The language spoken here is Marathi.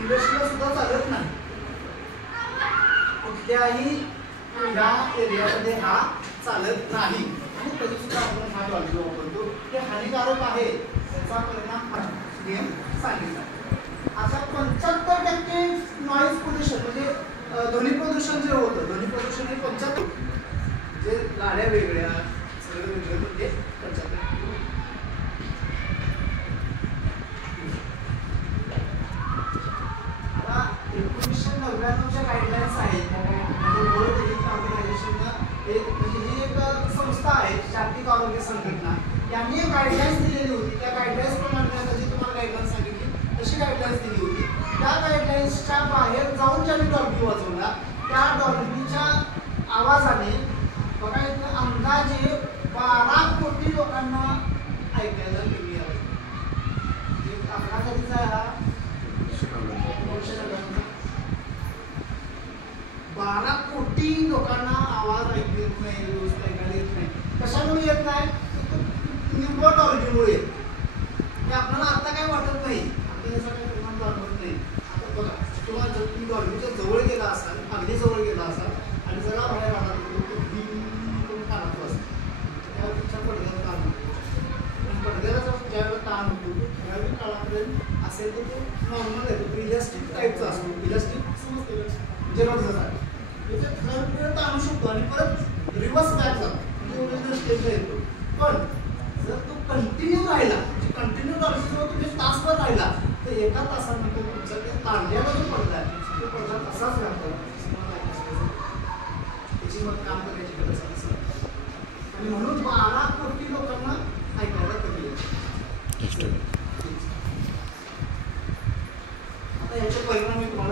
इंडस्ट्रीला सुद्धा चालत नाही. कुठल्याही या एरियामध्ये हा चालत नाही आणि तरी सुद्धा आपण हा डॉल्बी वापरतो. हे हानिकारक आहे, त्याचा परिणाम सांगितला. आता 75% नॉईज पोल्युशन म्हणजे ध्वनी प्रदूषण जे होतं, ध्वनी प्रदूषण हे 75 जे गाड्या वेगळ्या सगळं वेगळं म्हणजे 75. आता 1999च्या गाईडलाईन्स आहेत, वर्ल्ड हेल्थ ऑर्गनायझेशननं एक म्हणजे ही एक संस्था आहे जागतिक आरोग्य संघटना, यांनी एक गाईडलाईन्स दिलेली होती. त्या गाईडलाईन्स प्रमाणे जशी तुम्हाला गाईडलाईन्स सांगितली तशी गाईडलाईन्स दिली होती. त्या गाईडलाईन्सच्या बाहेर जाऊन ज्यांनी डॉल्बी वाजवला त्या डॉल्बीच्या आवाजाने बघा इथं अंदाजे 12 कोटी लोकांना ऐकायला मिळालं. एक आकडा कधीचा आहे हा? 12 कोटी लोकांना आवाज ऐकू येत नाही, व्यवस्थित ऐकायला येत नाही. कशामुळे येत नाही? निव्वळ डॉल्बीमुळे. हे आपल्याला आता काय वाटत नाही, आपल्याला याचा काही परिणाम जाणवत नाही. आता बघा, तुम्हाला जर तुम्ही डॉल्बीच्या जवळ गेला असाल, अगदी जवळ गेला असाल आणि जरा बाहेर आला कानात बसतो, त्यावेळेला तुमच्या पडद्याला ताण होतो. आणि पडद्याला जर ज्यावेळेला ताण होतो त्यावेळी काळापर्यंत असेल तर तो नॉर्मल आहे, तो इलास्टिक टाईपचा असतो. इलास्टिक समजते म्हणजे रबरचा आहे, त्याच्या थर्ड ताणू शकतो आणि परत रिव्हर्स बॅक जातो, म्हणजे ओरिजिनल स्टेजला येतो. पण जर तो कंटिन्यू राहिला, म्हणजे कंटिन्यू डॉल्बीजवळ तुम्ही तासभर राहिला तर एका तासानंतर तुमचा ते ताणलेला जो पडदा आहे तो पडदा तसाच राहतो. त्याची मग काम करायची गरज नसते आणि म्हणून 12 कोटी लोकांना ऐकायला कमी येते. आता याचे परिणाम मी तुम्हाला